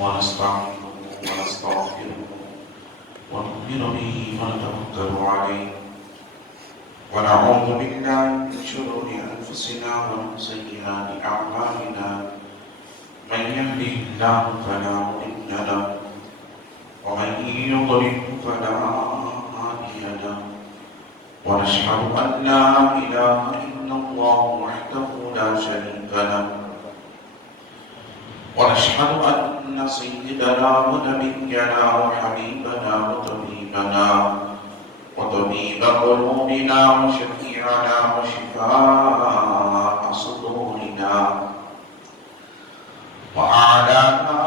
ونستعينه ونستغفره ونؤمن به ونتوكل عليه ونعوذ بالله من شرور أنفسنا ومن سيئات أعمالنا من يهده الله فلا مضل له ومن يضلل فلا هادي له ونشهد أن لا إله إلا الله وحده لا شريك له ونشهد أن سيدنا ونبينا وحبيبنا وطبيب قلوبنا وشفيعنا وشفاء صدورنا وأعلانا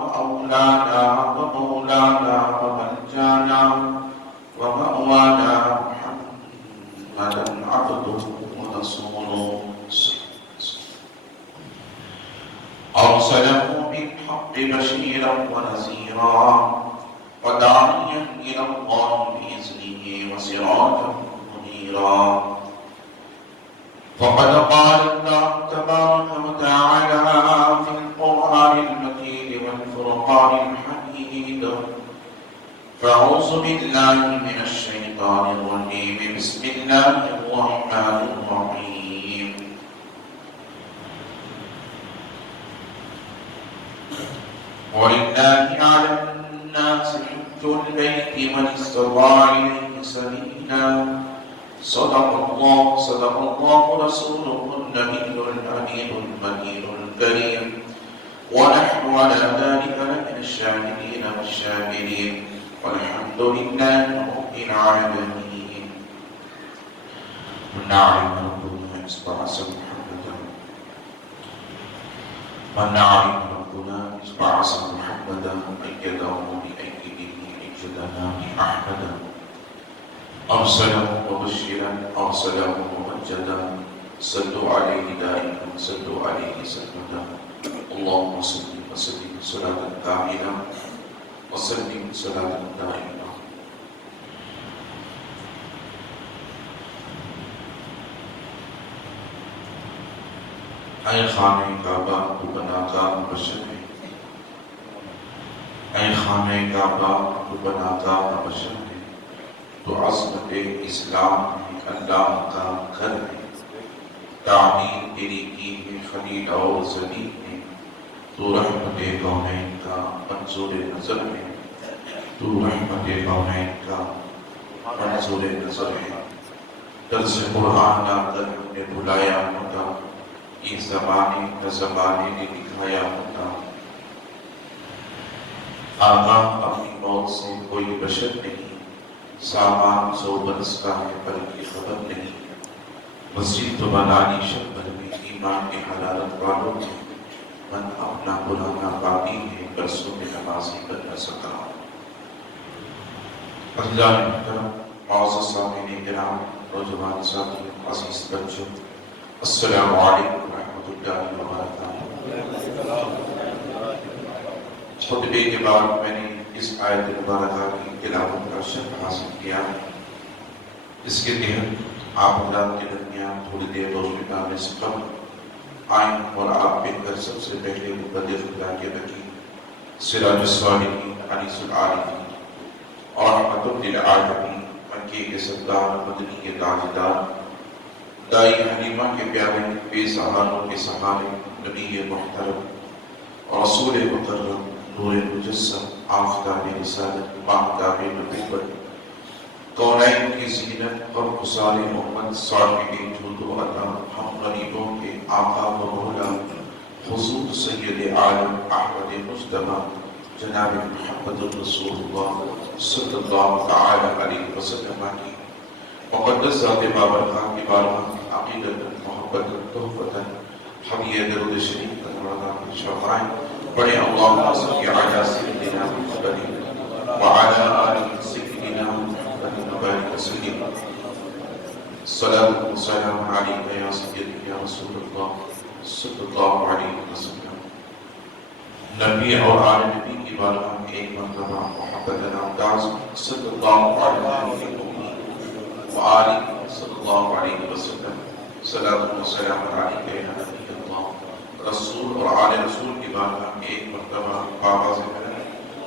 وأولانا ومولانا وملجانا ومأوانا محمدا عبده ورسوله أرسله بالحق بشيرا ونذيرا وداعيا إلى الله بإذنه وسراجا منيرا فقد قال الله تبارك وتعالى في القرآن المجيد والفرقان الحميد فأعوذ بالله من الشيطان الرجيم بسم الله الرحمن الرحيم ولله على الناس حج البيت من استطاع إليه سبيلا صدق الله رسوله النبي الأمين المكين الكريم ونحن على ذلك لمن الشاهدين والشاكرين والحمد لله رب العالمين. ونعم ربنا إصبع محمدا ونعم ربنا إصبع محمدا أيده بأيده أجدنا بأحمدا أرسله مبشرا أرسله ممجدا صلوا عليه دائما صلوا عليه سلمدا اللهم صل وسلم صلاة كاملة وسلم صلاة دائمة. اے خانہ کعبہ تو بنا کا بشر ہے، اے خانہ کعبہ تو بنا کا بشر ہے، تو عظمت اسلام میں اللہ کا گھر ہے، تعمیر تیری کی ہے خلیل اور زمین ہے، تو رحمت کونین کا منظور نظر ہے، تو رحمت کونین کا منظور نظر ہے. درس قرآن لا کر ہم نے بلایا ہوتا، یہ زمانے نے دکھایا ہوتا. آقا اپنی موت سے کوئی بشر نہیں، سامان 100 برس کا ہے پر کی خبر نہیں. مسجد تو بنانی شب بھر میں ایمان کی حرارت والوں نے، من اپنا پرانا باقی ہے برسوں میں نمازی بن نہ سکا. اللہ محترم معزز سامعین کرام، نوجوان ساتھی، عزیز بچوں، السلام علیکم ورحمۃ اللہ وبرکاتہ. خطبے کے بعد میں نے اس آیت مبارکہ کی تلاوت کا شرف حاصل کیا. اس کے تحت آپ حضرات کے درمیان تھوڑی دیر روشنی ڈالنے سے قبل آئیں اور آپ مل کر سب سے پہلے مقدس خدا کے نبی سراج الصالحین انیس العارفین اور رحمت للعالمین مکی کے سردار مدنی کے تاجدار دائی حلیمہ کے پیارے بے سہاروں کے سہارے نبی محترم رسول مکرم نور مجسم آفتاب رسالت ماہتاب نبوت کونین کی زینت اور خسار محمد صاحب جود و عطا ہم غریبوں کے آقا و مولا حضور سید عالم احمد مجتبی جناب محمد رسول اللہ صلی اللہ تعالی علیہ وسلم کی مقدس ذات بابرکات کی بارگاہ میں عقیدت محبت تحفت حمیہ درود شریف کا نوازا شفائیں بڑے اللہم صلی علی سیدنا محمد وعلی آلہ سیدنا محمد وبارک وسلم. صلاۃ و سلام علیک یا سیدی یا رسول اللہ صلی اللہ علیہ وسلم. نبی اور آل نبی کی بارگاہ میں ایک مرتبہ محمد نامداز صلی اللہ علیہ وسلم وآلہ صلی اللہ علیہ وسلم صلاۃ و سلام علیک یا نبی اللہ رسول اور آل رسول کی بارگاہ میں ایک مرتبہ آواز کریں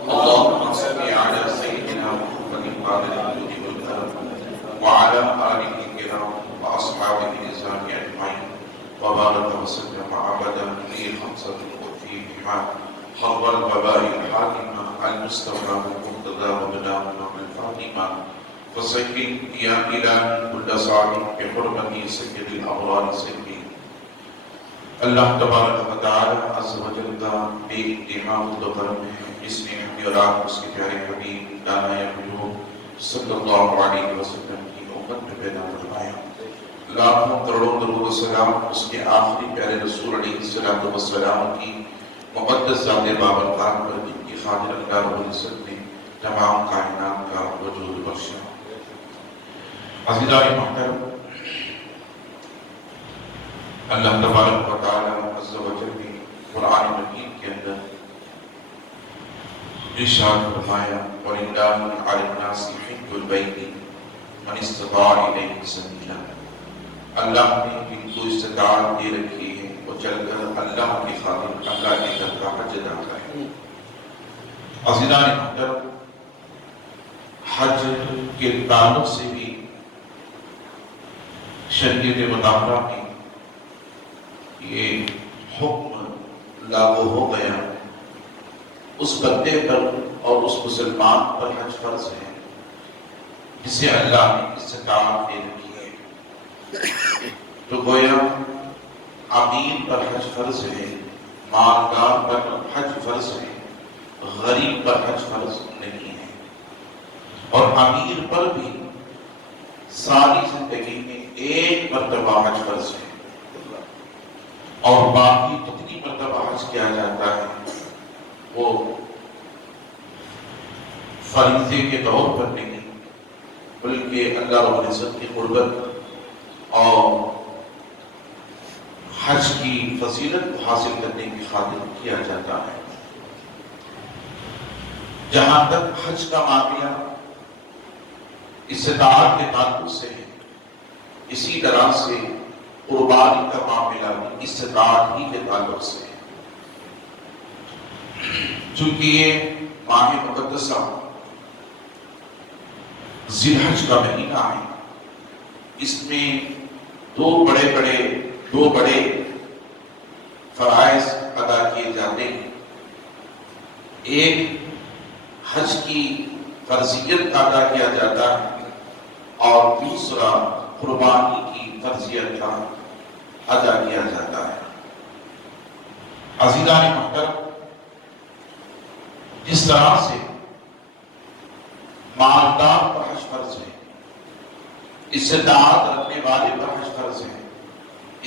اللهم صل على سيدنا محمد قادر الجود والكرم وعلى آله الكرام وأصحابه الإزام أجمعين وبارك وسلم عبدا في خمسة في بحار حظ الوباء الحاكمة المصطفى المرتضى وبناء الفاطمة فسجل يا إلهي كل صالح بحرمة سيد الأبرار سيدي اللہ تبارک و تعالی عز و جل کا بے انتہا فضل و کرم ہے جس نے ہمیں اور آپ اس کے پیارے حبیب دانا قلوب صلی اللہ علیہ وسلم کی امت میں پیدا فرمایا. لاکھوں کروڑوں درود و سلام اس کے آخری پیارے رسول علیہ الصلوۃ والسلام کی مقدس ذات بابرکات پر جن کی خاطر اللہ رب العزت نے تمام کائنات کا وجود بخشا. عزیزان محترم، اللہ تبارک و تعالی عز و جل نے قرآن مجید کے اندر ارشاد فرمایا وَلِلَّهِ عَلَى النَّاسِ حِجُّ الْبَيْتِ مَنِ اسْتَطَاعَ إِلَيْهِ سَبِيلًا. اللہ نے جن کو استطاعت دے رکھی ہے وہ چل کر اللہ کی خاطر اللہ کے گھر کا حج ادا کریں. عزیزان محترم، حج کے تعلق سے بھی شریعت مطہرہ کی یہ حکم لاگو ہو گیا. اس بندے پر اور اس مسلمان پر حج فرض ہے جسے اللہ نے استطاعت دے رکھی ہے. تو گویا امیر پر حج فرض ہے، مالدار پر حج فرض ہے، غریب پر حج فرض نہیں ہے. اور امیر پر بھی ساری زندگی میں ایک مرتبہ حج فرض ہے اور باقی جتنی مرتبہ حج کیا جاتا ہے وہ فریضے کے طور پر نہیں بلکہ اللہ رب العزت کی قربت اور حج کی فضیلت کو حاصل کرنے کی خاطر کیا جاتا ہے. جہاں تک حج کا معاملہ استطاعت کے تعلق سے ہے، اسی طرح سے قربانی کا معاملہ بھی استطاعت ہی کے تعلق سے ہے. چونکہ یہ ماہ مقدسہ ذی الحج کا مہینہ ہے، اس میں دو بڑے فرائض ادا کیے جاتے ہیں. ایک حج کی فرضیت ادا کیا جاتا ہے اور دوسرا قربانی کی فرضیت کا ادا کیا جاتا ہے. عزیزان محترم، جس طرح سے مالدار پر حج فرض ہے، استطاعت رکھنے والے پر حج فرض ہے،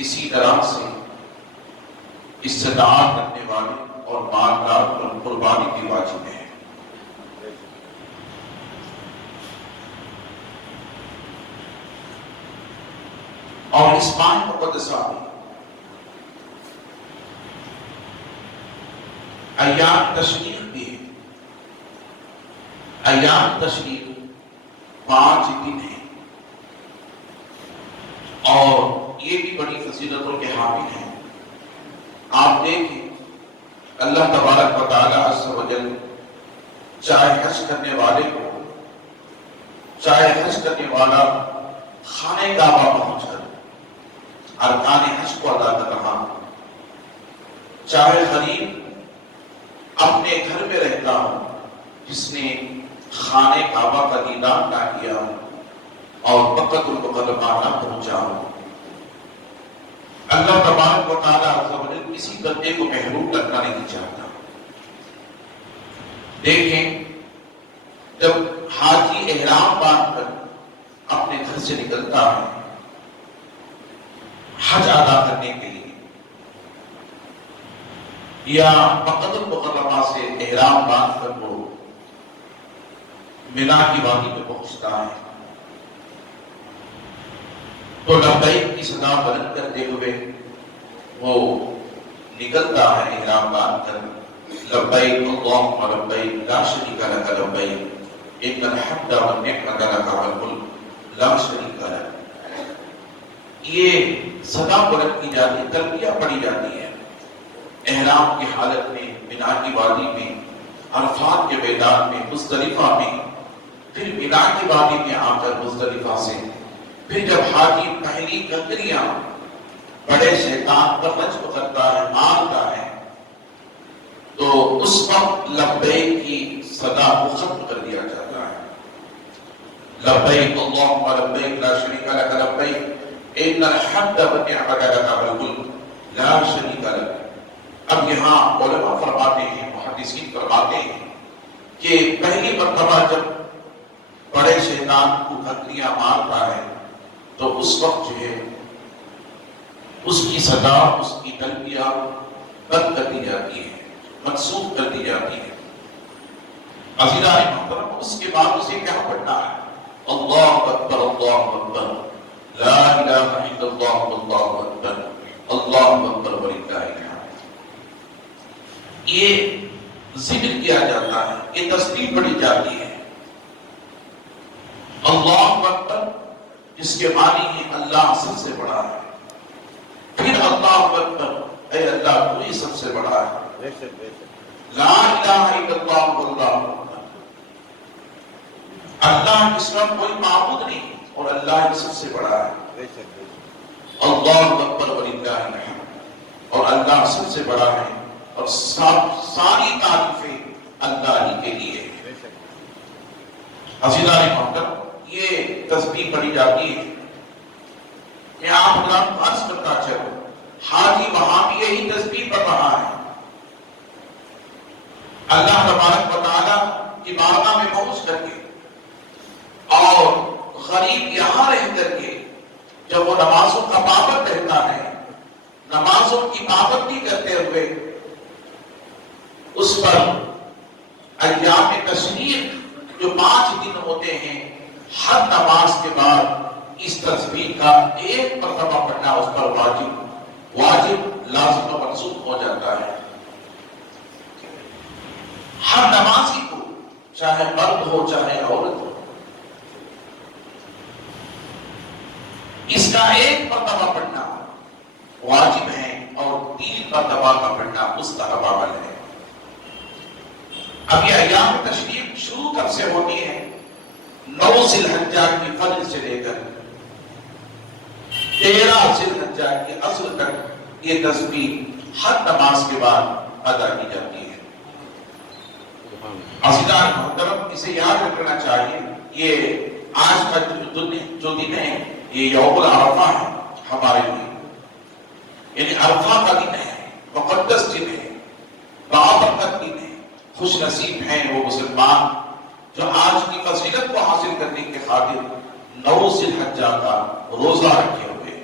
اسی طرح سے استطاعت رکھنے والے اور مالدار پر قربانی بھی واجب ہے. اور اس ماہ مقدسہ میں ایام تشریق بھی ہے. ایام تشریق 5 دن ہیں اور یہ بھی بڑی فضیلتوں کے حامل ہیں. آپ دیکھیں اللہ تبارک و تعالی عز و جل چاہے حج کرنے والا خانہ کعبہ پہنچ کر ارکان حج کو ادا کر رہا، چاہے غریب اپنے گھر میں رہتا ہو جس نے خانہ کعبہ کا دیدار نہ کیا اور مکۃ المکرمہ نہ پہنچا ہو، اللہ تبارک و تعالی عز و جل کسی بندے کو محروم کرنا نہیں چاہتا. دیکھیں جب حاجی احرام باندھ کر اپنے گھر سے نکلتا ہے حج ادا کرنے کے لیے یا مکۃ المکرمہ سے احرام باندھ کر وہ منا کی وادی میں پہنچتا ہے تو لبیک کی صدا بلند کرتے ہوئے وہ نکلتا ہے احرام باندھ کر لبیک اللہم لبیک لا شریک لک لبیک ان الحمد والنعمت لک والملک لا شریک لک. یہ صدا بلند کی جاتی ہے، تلبیہ پڑھی جاتی ہے احرام کی حالت میں مینا کی وادی میں، عرفات کے میدان میں، مزدلفہ میں، پھر مینا کی وادی میں آ کر مزدلفہ سے پھر جب حاجی پہلی کنکریاں بڑے شیطان پر رجم کرتا ہے، مارتا ہے، تو اس وقت لبیک کی صدا کو ختم کر دیا جاتا ہے۔ لبیک اللہم لبیک لا شریک لک لبیک ان الحمد والنعمت لک والملک لا شریک لک۔ اب یہاں علماء فرماتے ہیں، محدثین فرماتے ہیں کہ پہلی مرتبہ جب بڑے شیطان کو کنکریاں مارتا ہے تو اس وقت جو ہے اس کی صدا، اس کی تلبیہ بند کر دی جاتی ہے، منسوخ کر دی جاتی ہے۔ عزیزان محترم، اس کے بعد اسے کیا پڑھنا ہے؟ اللہ اکبر اللہ اکبر لا الہ الا اللہ واللہ اکبر اللہ اکبر وللہ الحمد۔ یہ ذکر کیا جاتا ہے، یہ تسبیح پڑھی جاتی ہے۔ اللہ اکبر جس کے معنی ہے اللہ سب سے بڑا ہے، پھر اللہ اکبر اے اللہ تو ہی سب سے بڑا ہے، لا الہ الا اللہ واللہ اکبر، اللہ جس کا کوئی معبود نہیں اور اللہ ہی سب سے بڑا ہے، اللہ اکبر وللہ الحمد، اور اللہ سب سے بڑا ہے اور ساری تعریفیں اللہ ہی کے لیے ہے۔ عزیزان محترم، یہ تسبیح پڑھی جاتی ہے کہ آپ اللہ عرض کرتا چلو حاجی وہاں بھی یہی تسبیح پڑھ رہا ہے، اللہ تبارک و تعالیٰ کی بارگاہ میں پہنچ کر کے اور غریب یہاں رہ کر کے جب وہ نمازوں کا پابند رہتا ہے، نمازوں کی پابندی کرتے ہوئے اس پر ایام تشریق جو 5 دن ہوتے ہیں، ہر نماز کے بعد اس تسبیح کا ایک مرتبہ پڑھنا اس پر واجب لازم و منسوخ ہو جاتا ہے۔ ہر نمازی کو، چاہے مرد ہو چاہے عورت ہو، اس کا ایک مرتبہ پڑھنا واجب ہے اور 3 مرتبہ کا پڑھنا مستحب عمل ہے۔ اب یہ ایام تشریق شروع کب سے ہوتی ہے؟ 9 ذی الحجہ کی فجر سے لے کر 13 ذی الحجہ کی عصر تک یہ تسبیح ہر نماز کے بعد ادا کی جاتی ہے۔ عزیزان محترم، اسے یاد رکھنا چاہیے، یہ آج کا جو دن ہے یہ یوم العرفہ ہے ہمارے لیے، یعنی عرفہ کا دن ہے، مقدس دن ہے، بابرکت دن ہے۔ خوش نصیب ہیں وہ مسلمان جو آج کی فضیلت کو حاصل کرنے کے خاطر 9 ذی الحجہ کا روزہ رکھے ہوئے ہیں۔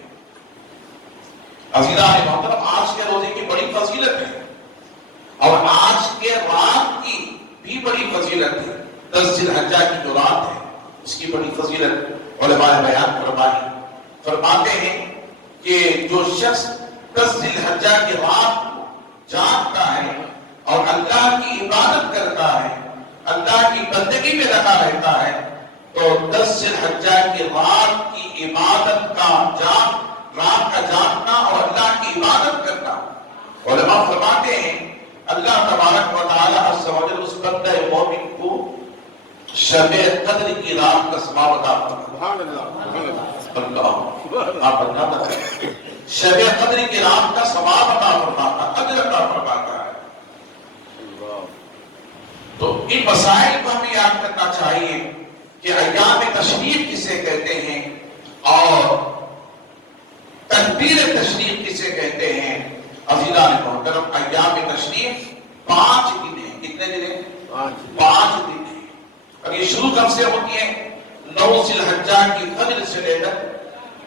عزیزان محترم، آج کے روزے کی بڑی فضیلت ہے اور آج کے رات کی بھی بڑی فضیلت ہے۔ 10 ذی الحجہ کی جو رات ہے اس کی بڑی فضیلت علماء بیان فرماتے ہیں کہ جو شخص 10 ذی الحجہ کی رات کو جاگتا ہے اور اللہ کی عبادت کرتا ہے، اللہ کی بندگی میں لگا رہتا ہے، تو 10 ذی الحجہ کی رات کی عبادت کا رات کا جاگنا اور اللہ کی عبادت کرنا، علماء فرماتے ہیں اللہ تبارک و تعالی عز و جل اس بندہ مومن کو شب قدر کی رات کا ثواب عطا فرماتا ہے۔ اللہ آپ بتاتا ہے شب قدر کی رات کا ثواب عطا فرماتا، اجر عطا فرماتا ہے۔ تو ان مسائل کو ہمیں یاد کرنا چاہیے کہ ایام تشریق کسے کہتے ہیں اور تکبیر تشریق کسے کہتے ہیں۔ عزیزان محترم، ایام تشریق 5 دن ہیں۔ کتنے دن ہیں؟ 5 دن ہیں۔ اور یہ شروع کب سے ہوتی ہے؟ 9 ذی الحجہ کی فجر سے لے کر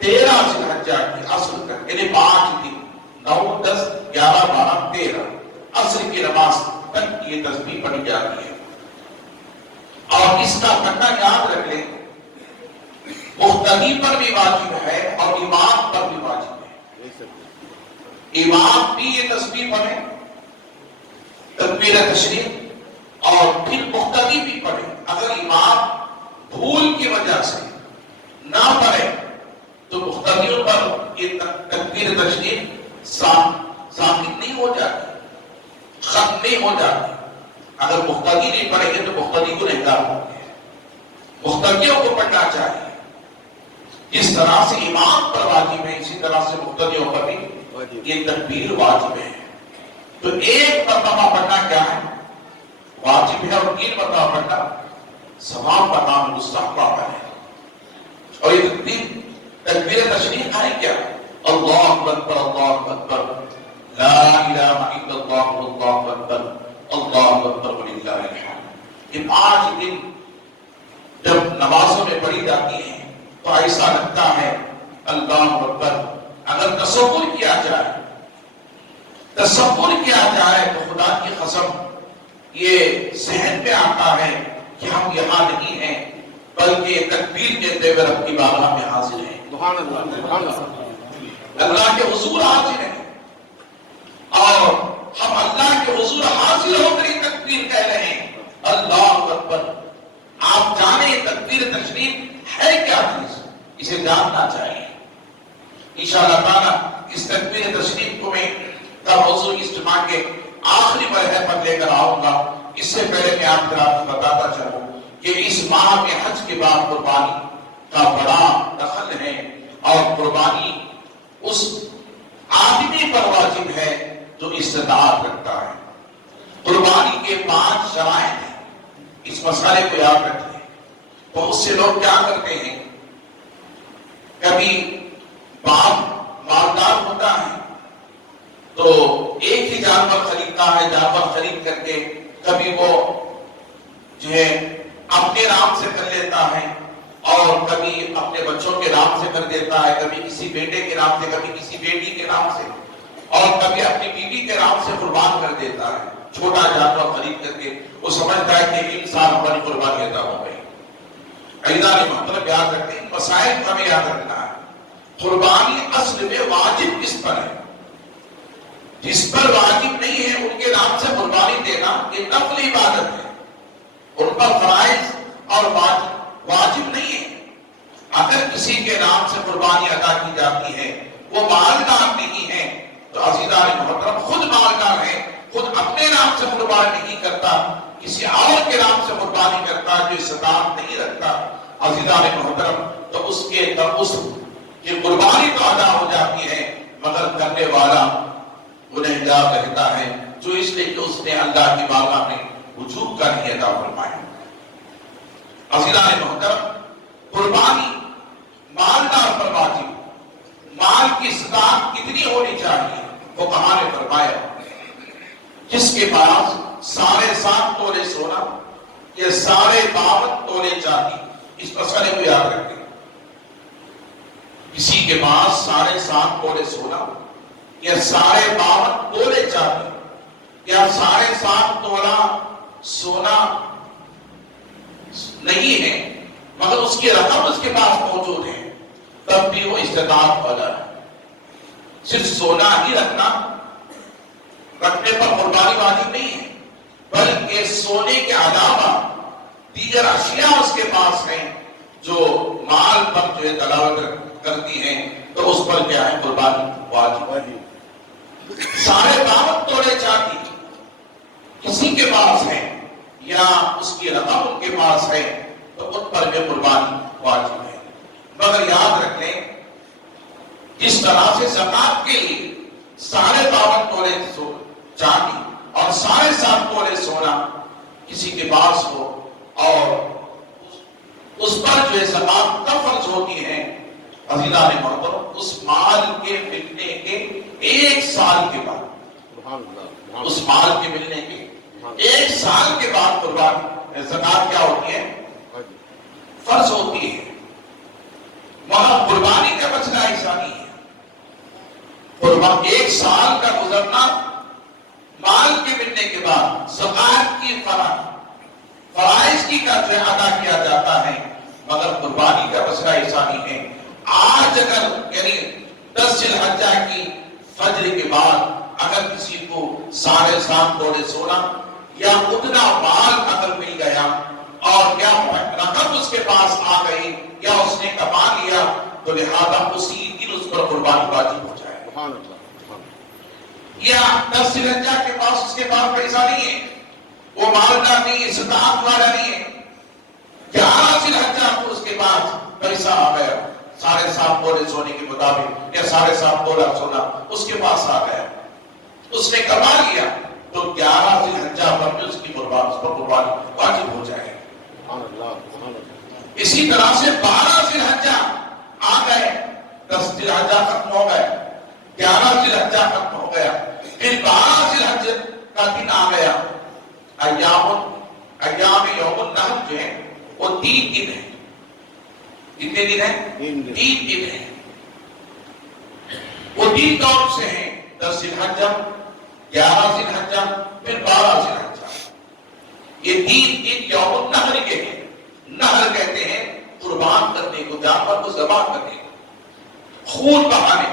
13 ذی الحجہ کی عصر تک، یعنی 5 دن، 9 10 11 12 13 عصر کی نماز تک یہ تسبیح پڑھی جاتی ہے۔ اور اس کا پڑھنا یاد رکھ لیں، مقتدی پر بھی واجب ہے اور امام پر بھی واجب ہے۔ امام بھی یہ تسبیح پڑھے، تکبیر تشریق، اور پھر مقتدی بھی پڑھے۔ اگر امام بھول کی وجہ سے نہ پڑھے تو مقتدیوں پر یہ تکبیر تشریق ثابت نہیں ہو جاتی، ختم نہیں ہو جاتی. اگر مقتدی نہیں پڑھیں گے تو مقتدی کو نہیں ہوں گے. مقتدیوں کو پڑھنا چاہیے. جس طرح سے امام پر واجب ہے اسی طرح سے مقتدیوں پر بھی یہ تکبیر واجب ہے. تو ایک مرتبہ پڑھنا کیا ہے؟ واجب ہے. اور 3 مرتبہ پڑھنا ثواب کا کام مستحب ہے. اور یہ تکبیر تشریف ہے کیا؟ اللہ اکبر اللہ اکبر لا الہ الا اللہ اللہ اکبر اللہ اکبر وللہ الحمد. یہ 5 دن جب نمازوں میں پڑھی جاتی ہیں تو ایسا لگتا ہے اللہ اکبر. اگر تصور کیا جائے تو خدا کی قسم یہ ذہن میں آتا ہے کہ ہم یہاں نہیں ہیں بلکہ تکبیر کہتے ہوئے رب کی بارگاہ میں حاضر ہیں. سبحان اللہ سبحان اللہ. اللہ کے حضور حاضر ہیں اور ہم اللہ کے حضور حاضر ہو کر تکبیر کہہ رہے ہیں اللہ اکبر. آپ جانیں تکبیر تشریف ہے کیا چیز، اسے جاننا چاہیے. انشاءاللہ تعالیٰ اس تکبیر تشریف کو میں موضوع اجتماع کے آخری مرحلے پر لے کر آؤں گا. اس سے پہلے میں آپ کو بتاتا چلوں کہ اس ماہ میں حج کے بعد قربانی کا بڑا دخل ہے اور قربانی اس آدمی پر واجب ہے جو استطاعت رکھتا ہے. قربانی کے 5 شرائط ہیں. اس مسئلے کو یاد رکھیں. بہت سے لوگ کیا کرتے ہیں، کبھی باپ مالدار ہوتا ہے تو ایک ہی جانور خریدتا ہے. جانور خرید کر کے کبھی وہ جو ہے اپنے نام سے کر لیتا ہے اور کبھی اپنے بچوں کے نام سے کر دیتا ہے، کبھی کسی بیٹے کے نام سے، کبھی کسی بیٹی کے نام سے اور کبھی اپنی بیوی کے نام سے قربان کر دیتا ہے. چھوٹا جانور خرید کر کے وہ سمجھتا ہے کہ انسان ہماری قربانی ادا ہو گئی. عزیزان محترم یاد رکھیں، مسائل کو ہمیں یاد رکھنا ہے. قربانی اصل میں واجب کس پر ہے؟ جس پر واجب نہیں ہے ان کے نام سے قربانی دینا یہ نفل عبادت ہے. ان پر فرائض اور واجب نہیں ہے. اگر کسی کے نام سے قربانی ادا کی جاتی ہے وہ مالدار نہیں ہے تو عزیزان محترم خود مالدار ہے، خود اپنے نام سے قربانی نہیں کرتا، کسی اور کے نام سے قربانی کرتا جو استطاعت نہیں رکھتا عزیزان محترم، تو اس کی قربانی تو ادا ہو جاتی ہے مگر کرنے والا گنہگار رہتا ہے، جو اس لیے کہ اس نے اللہ کی بارگاہ میں وجوب کا نہیں ادا فرمایا. عزیزان محترم، قربانی مالدار پر واجب. مال کی استطاعت کتنی ہونی چاہیے؟ فقہاء نے فرمایا جس کے پاس 7.5 تولے سونا یا 52 تولے چاندی. اس مسئلے کو یاد رکھیں. کسی کے پاس 7.5 تولے سونا یا 52 تولے چاندی یا 7.5 تولہ سونا نہیں ہے مگر اس کی رقم اس کے پاس موجود ہے، تب بھی وہ استطاعت والا ہے. صرف سونا ہی رکھنے پر قربانی واجب نہیں ہے بلکہ سونے کے علاوہ دیگر اشیاء اس کے پاس ہیں جو مال پر جو ہے دلالت کرتی ہیں تو اس پر کیا ہے قربانی واجب. 52 تولے چاندی کسی کے پاس ہے یا اس کی رقم ان کے پاس ہے تو ان پر بھی قربانی واجب ہے. مگر یاد رکھ لیں جس طرح سے زکات کے لیے 52 تولے چاندی اور 7.5 تولے سونا کسی کے پاس ہو اور اس پر جو ہے زکات کا فرض ہوتی ہے عزیزان محترم اس مال کے ملنے کے 1 سال کے بعد، اس مال کے ملنے کے 1 سال کے بعد قربانی زکات کیا ہوتی ہے؟ فرض ہوتی ہے. وہاں قربانی کا مسئلہ ایسا نہیں ہے. 1 سال کا گزرنا مال کے ملنے کے بعد زکات کی فرائض کی کا جو ادا کیا جاتا ہے مگر قربانی کا مسئلہ ایسا نہیں ہے. آج اگر یعنی 10 ذی الحجہ کی فجر کے بعد اگر کسی کو 7.5 تولے سونا یا اتنا مال اگر مل گیا اور کیا رقم اس کے پاس آ گئی یا اس نے کما لیا تو لہذا اسی دن اس پر قربانی واجب ہو جائے. یا 10 ذوالحجہ کے پاس اس کے پاس پیسہ نہیں ہے، وہ مالدار نہیں ہے، استطاعت والا نہیں ہے، 11 ذوالحجہ کو اس کے پاس پیسہ آ گیا، 7.5 تولے سونے کے مطابق یا 7.5 تولہ سونا اس کے پاس آ گیا، اس نے کما لیا، تو 11 ذوالحجہ پر بھی اس کی قربانی واجب ہو جائے۔ اسی طرح سے 12 ذوالحجہ آ گئے، 10 ذوالحجہ ختم ہو گئے، 11 ذوالحجہ ختم ہو گیا، پھر 12 ذوالحجہ کا دن آ گیا۔ ایام یوم النحر جو ہے وہ 3 دن ہے۔ کتنے دن ہیں؟ 3 دن ہیں۔ وہ 3 طور سے ہیں، 10 ذوالحجہ، 11 ذوالحجہ، پھر 12 ذوالحجہ۔ یہ 3 دن یوم النحر کے ہیں۔ نحر کہتے ہیں قربان کرنے کو، جانور کو ذبح کرنے کو، خون بہانے،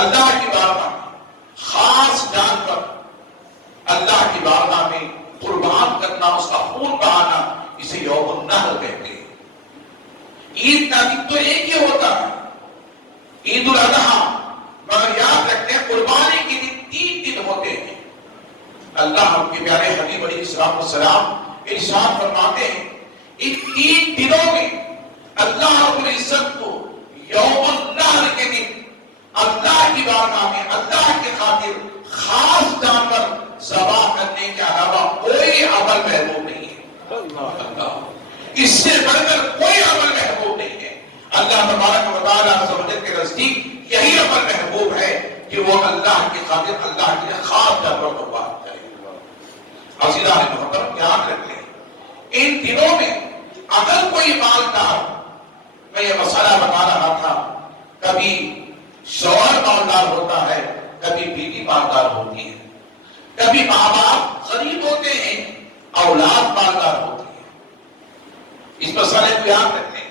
اللہ کی بارگاہ میں خاص جانور اللہ کی بارگاہ میں قربان کرنا، اس کا خون بہانا، اسے یوم النحر کہتے ہیں۔ عید کا دن تو ایک ہی ہوتا ہے، عید الاضحیٰ، مگر یاد رکھتے ہیں قربانی کے دن 3 دن ہوتے ہیں۔ اللہ ہم کے پیارے حبیب علیہ السلام ارشاد فرماتے ہیں، ان 3 دنوں میں اللہ رب العزت کو یوم النحر کے دن اللہ کی بارگاہ میں اللہ کی خاطر خاص جانور ذبح کرنے کے علاوہ کوئی عمل محبوب نہیں ہے۔ اس سے بڑھ کر کوئی عمل محبوب نہیں ہے۔ اللہ تبارک و تعالیٰ عز و جل کے نزدیک یہی عمل محبوب ہے کہ وہ اللہ کی خاطر اللہ کے لیے خاص جانور قربان کرے۔ عزیزان محترم یاد رکھ لیں، ان دنوں میں اگر کوئی مالدار، میں یہ مسئلہ بتا رہا تھا، کبھی شوہر مالدار ہوتا ہے، کبھی بیوی مالدار ہوتی ہے، کبھی ماں باپ غریب ہوتے ہیں، اولاد مالدار ہوتی ہے۔ اس مسئلے کو یاد رکھیں،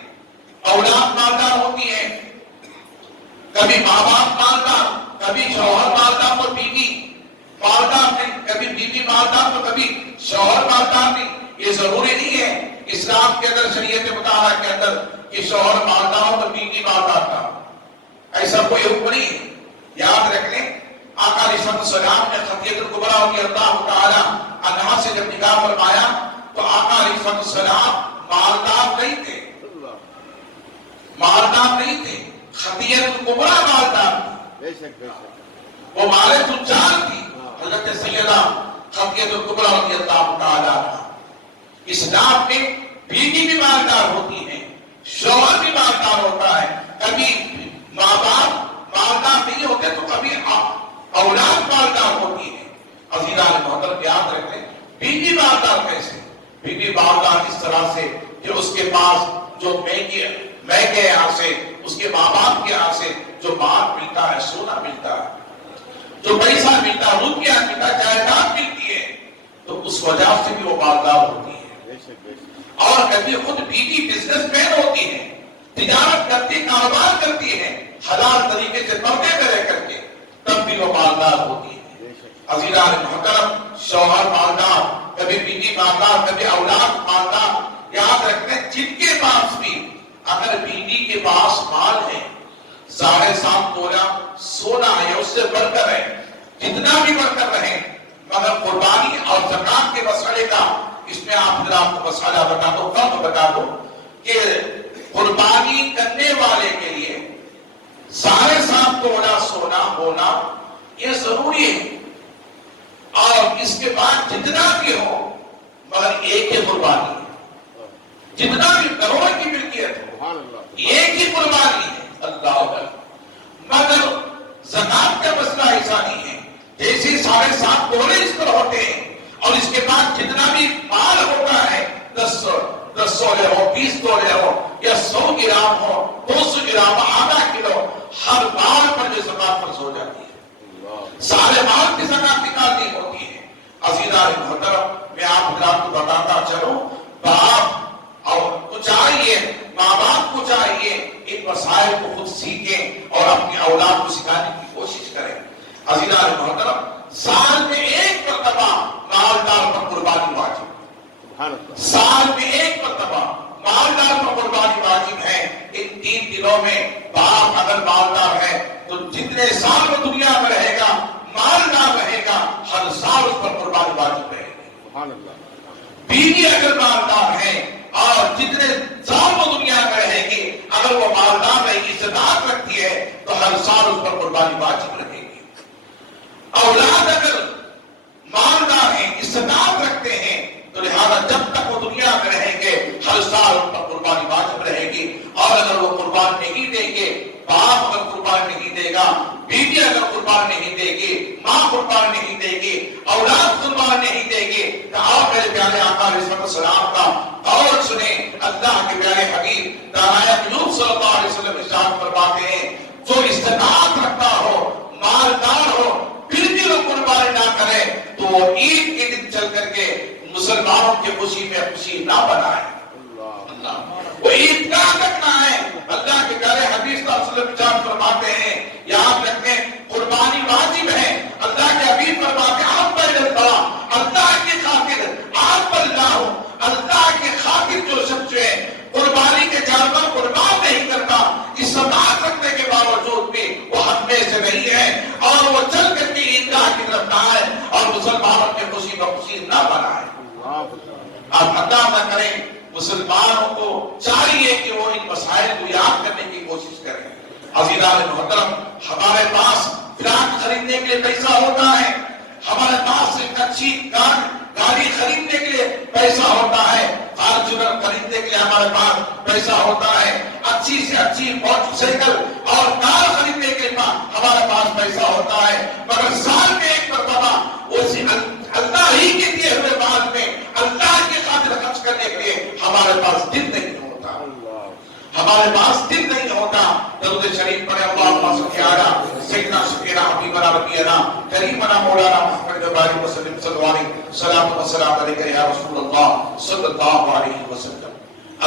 اولاد مالدار ہوتی ہے، کبھی ماں باپ مالدار، کبھی شوہر مالدار تو بیوی مالدار نہیں، کبھی بیوی مالدار تو کبھی شوہر مالدار نہیں۔ یہ ضروری نہیں ہے اسلام کے اندر، شریعت مطالعہ کے اندر، کہ شوہر مالدار ہو تو بیوی مالدار تھا، ایسا کوئی حکم نہیں ہے۔ یاد رکھ لیں، آقا علیہ السلام نے خدیجہ الکبریٰ رضی اللہ تعالی عنہا سے جب نکاح فرمایا تو آقا علیہ السلام مالدار نہیں تھے، مالدار نہیں تھے، خدیجہ الکبریٰ مالدار تھی، وہ مال تجار تھی، حضرت سیدہ خدیجہ الکبریٰ رضی اللہ تعالی عنہا۔ اسلام میں بیوی بھی مالدار ہوتی ہے، شوہر بھی مالدار ہوتا ہے، کبھی ماں باپ مالدار نہیں ہوتے تو کبھی اولاد مالدار ہوتی ہے۔ عزیزان محترم یاد رکھیں، بیوی مالدار کیسے؟ بیوی مالدار اس طرح سے کہ اس کے پاس جو میں کے یہاں سے، اس کے ماں باپ کے یہاں سے جو مال ملتا ہے، سونا ملتا ہے، جو پیسہ ملتا ہے، روپیہ ملتا ہے، جائیداد ملتی ہے، تو اس وجہ سے بھی وہ مالدار ہوتی ہے۔ اور کبھی خود بیوی بزنس مین ہوتی ہے، تجارت کرتی، کاروبار کرتی ہے، حلال طریقے سے پردے میں رہ کر کے، تب بھی وہ مالدار ہوتی ہے۔ عزیزان محترم، شوہر مالدار، کبھی بیوی مالدار، کبھی اولاد مالدار۔ یاد رکھتے ہیں، جن کے پاس بھی اگر بیوی کے پاس مال ہے، 7.5 تولہ سونا ہے، اس سے بڑھ کر ہے، جتنا بھی بڑھ کر رہے، مگر قربانی اور زکات کے مسئلے کا اس میں آپ کو مسئلہ بتا دو، فرق بتا دو کہ قربانی کرنے والے کے لیے 7.5 تولہ سونا ہونا یہ ضروری ہے، اور اس کے بعد جتنا بھی ہو مگر ایک ہی قربانی ہے، جتنا بھی کروڑ کی ملکیت ہو ایک ہی قربانی ہے۔ اللہ اکبر۔ مگر زکات کا مسئلہ ایسا نہیں ہے، جیسے 7.5 تولے اس پر ہوتے ہیں، اور اس کے بعد جتنا بھی مال ہوتا ہے، 10 تولے ہو، 20 تولے ہو، یا 100 گرام ہو، 200 گرام، آدھا کلو، ہر مال پر جو زکات فرض ہو جاتی ہے، سارے مال کی زکات نکالنی ہوتی ہے۔ عزیزان محترم، میں آپ حضرات کو بتاتا چلوں، باپ اور کو چاہیے، ماں باپ کو چاہیے، ان مسائل کو خود سیکھیں اور اپنی اولاد کو سکھانے کی کوشش کریں۔ عزیزان محترم، سال میں ایک مرتبہ مالدار پر قربانی واجب، سال میں ایک مرتبہ مالدار پر قربانی واجب ہے۔ ان 3 دنوں میں باپ اگر مالدار ہے تو جتنے سال وہ دنیا میں رہے گا بیوی اگر مالدار ہے اور جتنے سال وہ دنیا میں رہے گی اگر وہ مالدار رہے گی استطاعت رکھتی ہے تو ہر سال اس پر قربانی واجب رہے گی. اولاد اگر مالدار ہیں استطاعت رکھتے ہیں تو لہذا جب تک وہ دنیا میں رہیں گے ہر سال ان پر قربانی واجب رہے گی. اور اگر وہ قربان نہیں دیں گے, باپ اگر قربان نہیں دے گا, بیوی اگر قربان نہیں دے گی, ماں قربان نہیں دے گی, اولاد قربان نہیں دے گی, تو آپ میرے پیارے آقا علیہ السلام کا قول سنیں. اللہ کے پیارے حبیب دانائے قلوب صلی اللہ علیہ وسلم ارشاد فرماتے ہیں جو استطاعت رکھتا ہو, مالدار ہو, پھر بھی وہ قربانی نہ کرے تو وہ عید کے دن چل کر کے مسلمانوں کی خوشی میں خوشی نہ بنائے. وہ عید گاہ تک نہ آئے. اللہ کے پیارے حدیث صلی اللہ علیہ وسلم ارشاد فرماتے ہیں یاد رکھیں قربانی واجب ہے. اللہ کے حبیب فرماتے ہیں آپ پر اللہ کی خاطر آپ پر لاؤ. اللہ کی خاطر جو شخص ہے قربانی کے جانور قربان نہیں کرتا استطاعت رکھنے کے باوجود بھی وہ ہم میں سے نہیں ہے اور وہ چل کر کے عیدگاہ کی طرف نہ آئے اور مسلمانوں کی خوشی میں خوشی نہ بنائے. آپ عطا نہ کریں. مسلمانوں کو چاہیے کہ وہ ان مسائل کو یاد کرنے کی کوشش کریں. عزیزان محترم, ہمارے پاس فراق خریدنے کے لیے پیسہ ہوتا ہے, ہمارے پاس ایک اچھی گاڑی خریدنے کے لیے پیسہ ہوتا ہے, فارچونر خریدنے کے لیے ہمارے پاس پیسہ ہوتا ہے, اچھی سے اچھی موٹر سائیکل اور کار خریدنے کے لیے ہمارے پاس پیسہ ہوتا ہے. مگر سال میں ایک مرتبہ اسی اللہ ہی کے دیے ہوئے مال میں اللہ کی خاطر خرچ کرنے کے لیے ہمارے پاس دل نہیں ہوتا. ہمارے پاس دل نہیں ہوتا. درود شریف پڑھے اللہم صلی علی سیدنا شفیعنا حبیبنا ربینا کریمنا مولانا محمد بارک وسلم صلی اللہ علیہ صلاۃ و سلام علیک یا رسول اللہ صلی اللہ علیہ وسلم.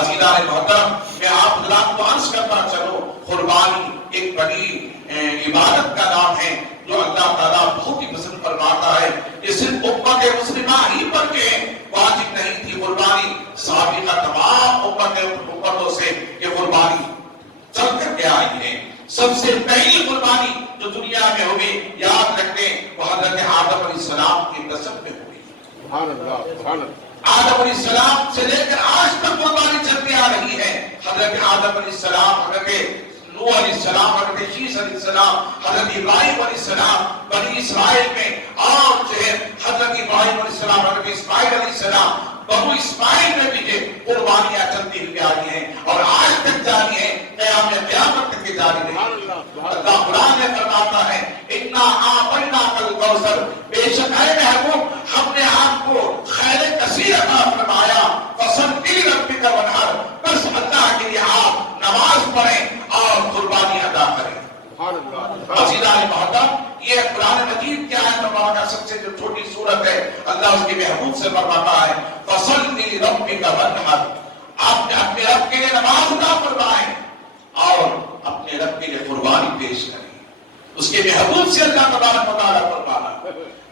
عزیزان محترم, میں آپ حضرات کو عرض کرنا چلو قربانی ایک بڑی عبادت کا نام ہے جو اللہ تعالیٰ بہت ہی پسند فرماتا ہے. یہ صرف امت مسلمہ ہی پر کے واجب نہیں تھی قربانی, سابقہ تمام امتوں سے یہ قربانی چل کر کے آئی ہے. سب سے پہلی قربانی جو دنیا میں ہوئی یاد رکھتے وہ حضرت آدم علیہ السلام کی نسب میں ہوئی. آدم علیہ السلام سے لے کر آج تک قربانی چلتی آ رہی ہے. حضرت آدم علیہ السلام, حضرت نوح علیہ السلام, حضرت شیس علیہ السلام, حضرت ابراہیم علیہ السلام بنی اسرائیل میں, اور جو ہے حضرت ابراہیم علیہ السلام, حضرت اسماعیل علیہ السلام, بنو اسماعیل میں بھی قربانیاں چلتی ہوئی آ رہی ہیں اور آج تک جاری ہیں, قیامت تک کی جاری رہی. اللہ قرآن میں فرماتا ہے اِنَّا أَعْطَيْنَاكَ الْكَوْثَرَ, بے شک اے محبوب ہم نے آپ کو خیر کثیر عطا فرمایا. فَصَلِّ لِرَبِّكَ وَانْحَرْ, بس اللہ کے لیے آپ نماز پڑھیں اور قربانی ادا کریں. عزیزان محترم, یہ قرآن مجید کی آیت مبارکہ سب سے جو چھوٹی سورت ہے, اللہ اس کے محبوب سے فرماتا ہے فَصَلِّ لِرَبِّكَ وَانْحَرْ, آپ نے اپنے رب کے لیے نماز ادا فرمائیں اور اپنے رب کے لیے قربانی پیش کریں. اس کے محبوب سے اللہ تبارک و تعالیٰ فرمانا.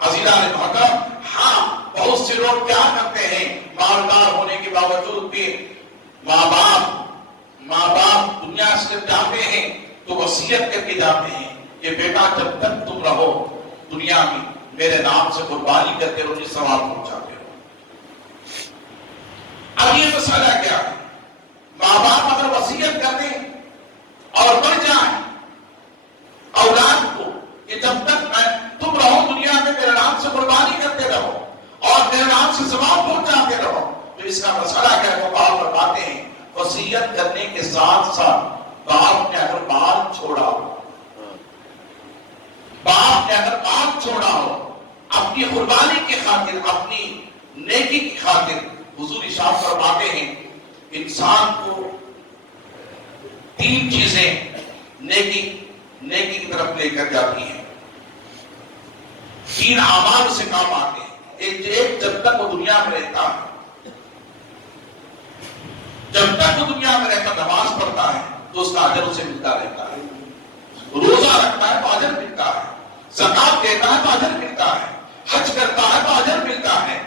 عزیزان محترم, ہاں بہت سے لوگ کیا کرتے ہیں مالدار ہونے کے باوجود بھی ماں باپ دنیا سے جاتے ہیں تو وصیت کر کے جاتے ہیں کہ بیٹا جب تک تم رہو دنیا میں میرے نام سے قربانی کرتے رہو, مجھے ثواب پہنچاتے رہو. اب یہ مسئلہ کیا ہے؟ ماں باپ اگر وصیت کر دیں اور مر جائیں اولاد کو کہ جب تک تم رہو دنیا میں میرے نام سے قربانی کرتے رہو اور میرے نام سے ثواب پہنچاتے رہو, تو اس کا مسئلہ کیا ہے؟ وہ باپ فرماتے ہیں وصیت کرنے کے ساتھ ساتھ باپ نے اگر مال چھوڑا ہو اپنی قربانی کی خاطر, اپنی نیکی کی خاطر, حضور ارشاد فرماتے ہیں انسان کو تین چیزیں نیکی کی طرف لے کر جاتی ہیں, تین اعمال سے کام آتے ہیں. ایک جب تک وہ دنیا میں رہتا ہے, نماز پڑھتا ہے تو اس کا اجر اسے ملتا رہتا ہے, روزہ رکھتا ہے تو اجر ملتا ہے, زکات دیتا ہے تو اجر ملتا ہے, حج کرتا ہے تو اجر ملتا ہے,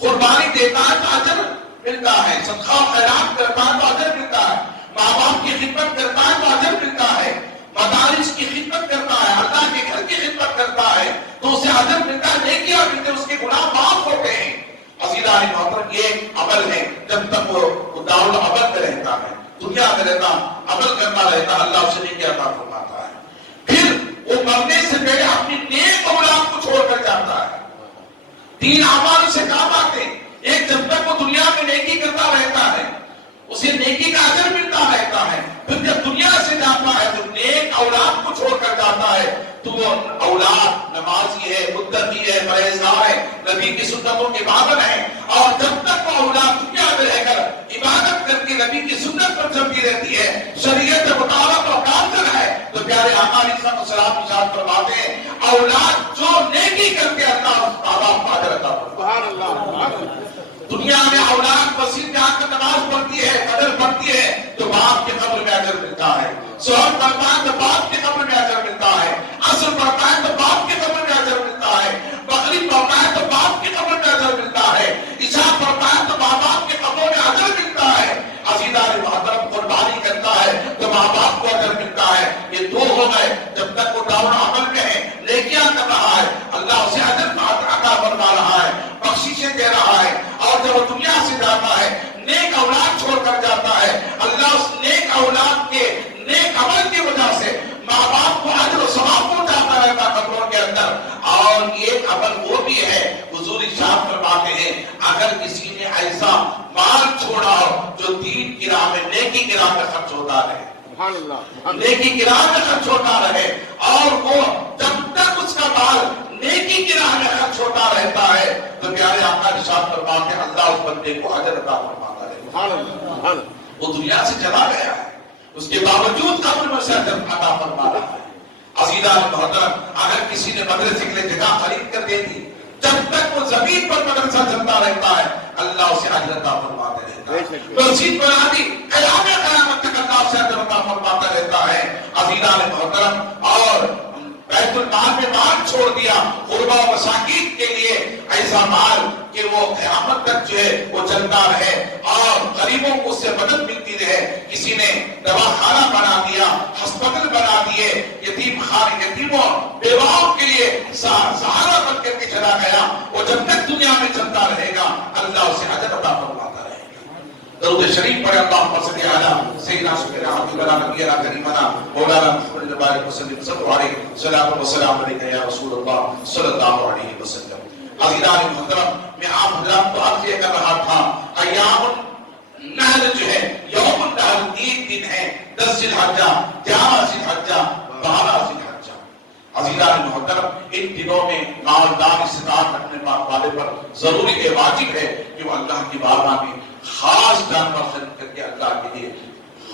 قربانی دیتا ہے تو اجر ملتا ہے, صدقہ خیرات کرتا ہے تو اجر ملتا ہے, ماں باپ کی خدمت کرتا ہے تو اجر ملتا ہے, مدارس کی خدمت کرتا ہے, اللہ کے گھر کی خدمت کرتا ہے تو اسے اجر ملتا ہے, نیکیاں ملتے, اس کے گناہ معاف ہوتے ہیں. عزیزان محترم یہ ایک عمل ہے، جب تک وہ دارال عمل میں رہتا ہے، دنیا میں رہتا، عمل کرتا رہتا، اللہ اسے نیکی عطا فرماتا ہے۔ پھر وہ مرنے سے پہلے اپنی نیک اولاد کو چھوڑ کر جاتا ہے۔ تین اعمال سے کام آتے ہیں، ایک جب تک وہ دنیا میں نیکی کرتا رہتا ہے اسے نیکی کا اجر ملتا رہتا ہے، پھر جب دنیا سے جاتا ہے تو نیک اولاد کو چھوڑ کر جاتا ہے تو وہ اولاد نمازی ہے، متقی ہے، پرہیزگار ہے، نبی کی سنتوں کے پابند ہے، اور جب تک وہ اولاد دنیا میں رہ کر عبادت کر کے نبی کی سنت پر چلتی رہتی ہے، شریعت مطابق اور کامل ہے، تو پیارے آقا علیہ الصلوۃ والسلام ارشاد فرماتے ہیں اولاد جو نیکی کر کے اللہ اس کا اجر عطا فرماتا ہے۔ سبحان اللہ۔ دنیا میں اولاد مسجد میں آ کر نماز پڑھتی ہے، فجر پڑھتی ہے تو باپ کے قبر میں اجر ملتا ہے، ظہر پڑھتا ہے تو باپ کے قبر میں اجر ملتا ہے، عصر پڑھتا ہے تو باپ کے قبر میں اجر ملتا ہے، مغرب پڑھتا ہے تو باپ کے قبر میں اجر ملتا ہے، عشاء پڑھتا ہے تو ماں باپ کے قبروں میں اجر ملتا ہے، عزیزان محترم قربانی کرتا ہے تو ماں باپ کو اجر ملتا ہے۔ یہ دو ہو گئے، جب تک وہ دعوت عمل میں ہے، نیکیاں کر رہا ہے، اللہ اسے اجر عطا فرما رہا ہے، بخششیں دے رہا ہے، اور جب وہ دنیا سے جاتا ہے نیک اولاد چھوڑ کر جاتا ہے، اللہ اس نیک اولاد کے نیک عمل کی وجہ سے ماں باپ کو اجر و ثواب پہنچاتا رہتا قبروں کے اندر۔ اور ایک عمل وہ بھی ہے، حضور ارشاد فرماتے ہیں اگر کسی نے ایسا مال چھوڑا ہو جو دین کی راہ میں، نیکی کی راہ میں خرچ ہوتا رہے، نیکی کی راہ میں خرچ ہوتا رہے، اور وہ جب تک اس کا مال نیکی کی راہ میں خرچ ہوتا رہتا ہے تو پیارے آقا ارشاد فرماتے ہیں اللہ اس بندے کو اجر عطا فرماتا ہے۔ وہ دنیا سے چلا گیا ہے، اس کے باوجود قبر میں سے اجر عطا فرما رہا ہے۔ عزیزان محترم اگر کسی نے مدرسے کے لیے جگہ خرید کر دے دی، جب تک وہ زمین پر مدرسہ چلتا رہتا ہے اللہ اسے اجر عطا فرماتا رہتا ہے۔ مسجد بنا دی، قیامت تک اللہ اسے اجر عطا فرماتا رہتا ہے۔ عزیزان محترم اور بیت المال میں مال چھوڑ دیا غربا و مساکین کے لیے، ایسا مال کہ وہ قیامت تک جو ہے وہ چلتا رہے اور غریبوں کو اس سے مدد ملتی رہے۔ کسی نے دواخانہ بنا دیا، ہسپتال بنا دیے، یتیم خانے، یتیموں بیواؤں کے لیے سہارا بن کر کے چلا گیا، وہ جب تک دنیا میں چلتا رہے گا اللہ اسے اجر عطا فرماتا رہے گا۔ درود شریف پڑھے اللہم صلی علی سیدنا سیدنا حبیبنا نبینا کریمنا مولانا محمد بارک وسلم صلی اللہ علیہ صلاۃ و سلام علیک یا رسول اللہ صلی اللہ علیہ وسلم۔ عزیزان محترم میں آپ حضرات کو عرض یہ کر رہا تھا ایام النحر جو ہے، یوم النحر 3 دن ہے، 10 ذی الحجہ، 11 ذی الحجہ، 12 ذی الحجہ۔ عزیزان محترم ان دنوں میں مالدار استطاعت رکھنے والے پر ضروری ہے، واجب ہے کہ وہ اللہ کی بارگاہ میں خاص جانور خرید کر کے اللہ کے لیے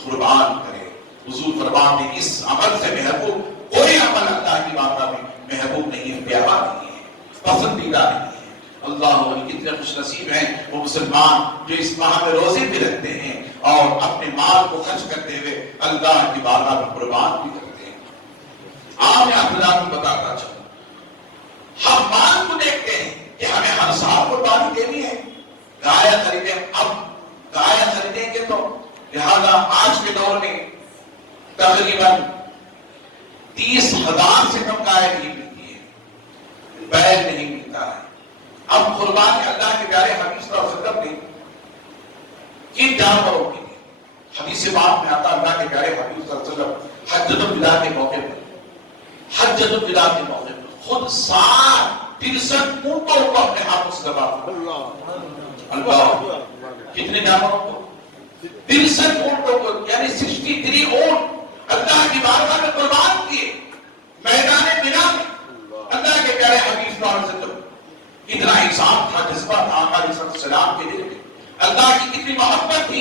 قربان کرے۔ حضور فرماتے ہیں اس عمل سے محبوب کوئی عمل اللہ کی بارگاہ میں محبوب نہیں ہے، پیارا نہیں ہے، پسندیدہ نہیں ہے۔ اللہ علیہ کتنے خوش نصیب ہیں وہ مسلمان جو اس ماہ میں روزے بھی رکھتے ہیں اور اپنے مال کو خرچ کرتے ہوئے اللہ کی بارگاہ میں قربان بھی کرتے ہیں۔ آپ میں آپ کو بتاتا چلوں، ہم مال کو دیکھتے ہیں کہ ہمیں ہر سال قربانی دینی ہے، گائے خریدیں، اب گائے خریدیں گے تو لہذا آج کے دور میں تقریباً 30,000 سے کم گائے نہیں ملتی ہے، بیل نہیں ملتا ہے۔ اب قربانی اللہ کے پیارے حدیث صلی اللہ علیہ وسلم نے کن جانوروں کے لیے، حدیث باب میں آتا اللہ کے پیارے حدیث صلی اللہ علیہ وسلم حجۃ الوداع کے موقع پر، حجۃ الوداع کے موقع پر خود 63 اونٹوں کو اپنے ہاتھوں سے ذبح کیا۔ اللہ کتنے جانوروں کو؟ 63 اونٹوں کو، یعنی 63 اونٹ اللہ کی بارگاہ میں قربان کیے میدان مینا میں۔ اللہ کے پیارے حبیب صلی اللہ علیہ وسلم اتنا احسان تھا، جذبہ تھا آقا علیہ السلام کے دل میں، اللہ کی کتنی محبت تھی،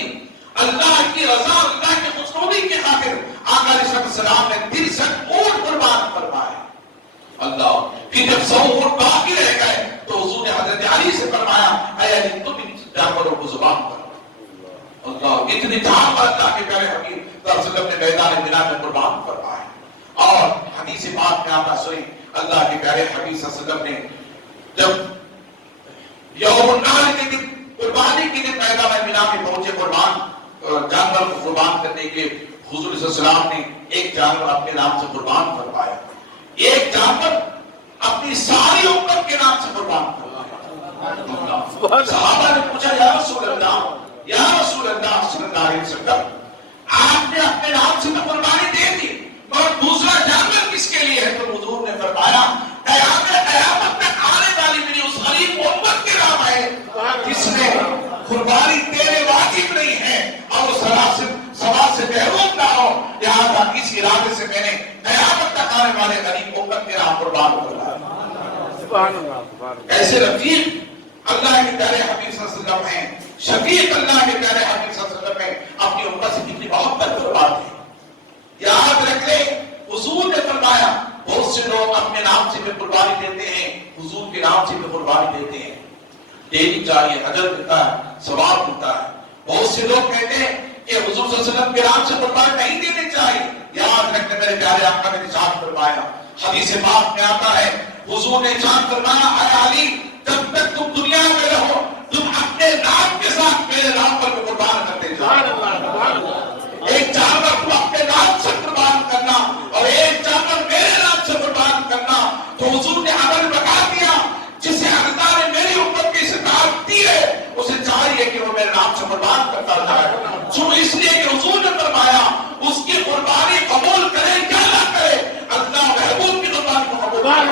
اللہ کی رضا، اللہ کی خوشنودی کی خاطر آقا علیہ السلام نے 63 اونٹ قربان فرمائے۔ اللہ پھر جب 100 اونٹ باقی رہ گئے تو حضور نے حضرت علی سے فرمایا اے علی تم ان جانوروں کو ذبح کر۔ اللہ اتنے جانور اللہ کے پیارے حبیب صلی اللہ علیہ وسلم نے میدان مینا میں قربان فرمائے۔ اور حدیث پاک میں آتا سنی اللہ کے پیارے حبیب صلی اللہ علیہ وسلم نے جب یوم النحر کے دن، قربانی کے دن میدان مینا میں پہنچے قربان جانور کو قربان کرنے کے لیے، حضور صلی اللہ علیہ وسلم نے ایک جانور اپنے نام سے قربان فرمایا، ایک جانور اپنی ساری امت کے نام سے قربان فرمایا۔ صحابہ نے پوچھا یا رسول اللہ صلی اللہ علیہ وسلم آپ نے اپنے نام سے تو قربانی دے دی اور دوسرا جانور کس کے لیے ہے؟ تو حضور نے فرمایا قیامت تک آنے والی میری اس غریب امت کے نام ہے جس نے قربانی دینے واجب نہیں ہے اور وہ سوال سے محروم نہ ہو، لہذا اس ارادے سے میں نے قیامت تک آنے والے غریب امت کے نام قربان کروایا۔ ایسے رفیق اللہ کے پیارے حبیب صلی اللہ علیہ وسلم ہیں، شفیق اللہ کے پیارے حبیب صلی اللہ علیہ وسلم ہیں، اپنی امت سے کتنی محبت فرماتے ہیں۔ یاد رکھ لیں حضور نے فرمایا بہت سے لوگ اپنے نام سے بھی قربانی دیتے ہیں، حضور کے نام سے بھی قربانی دیتے ہیں، دینی چاہیے، اجر ملتا ہے، ثواب ملتا ہے۔ بہت سے لوگ کہتے ہیں کہ حضور صلی اللہ علیہ وسلم کے نام سے قربانی نہیں دینی چاہیے۔ یاد رکھنے میرے پیارے آقا نے ارشاد فرمایا، حدیث پاک میں آتا ہے حضور نے ارشاد فرمایا اے علی جب تک تم دنیا میں رہو تم اپنے نام کے ساتھ میرے نام پر قربان کرتے جاؤ۔ ایک جانور کو اپنے نام سے قربان کرنا اور ایک جانور میرے نام سے قربان کرنا، تو حضور نے عمل بتا دیا جسے اللہ نے میری امت کی اطاعت دی ہے اسے چاہیے کہ وہ میرے نام سے قربان کرتا جائے، جو اس لیے کہ حضور نے فرمایا اس کی قربانی قبول کرے یا نہ کرے اللہ محبوب کی قربانی کو قبول کرے،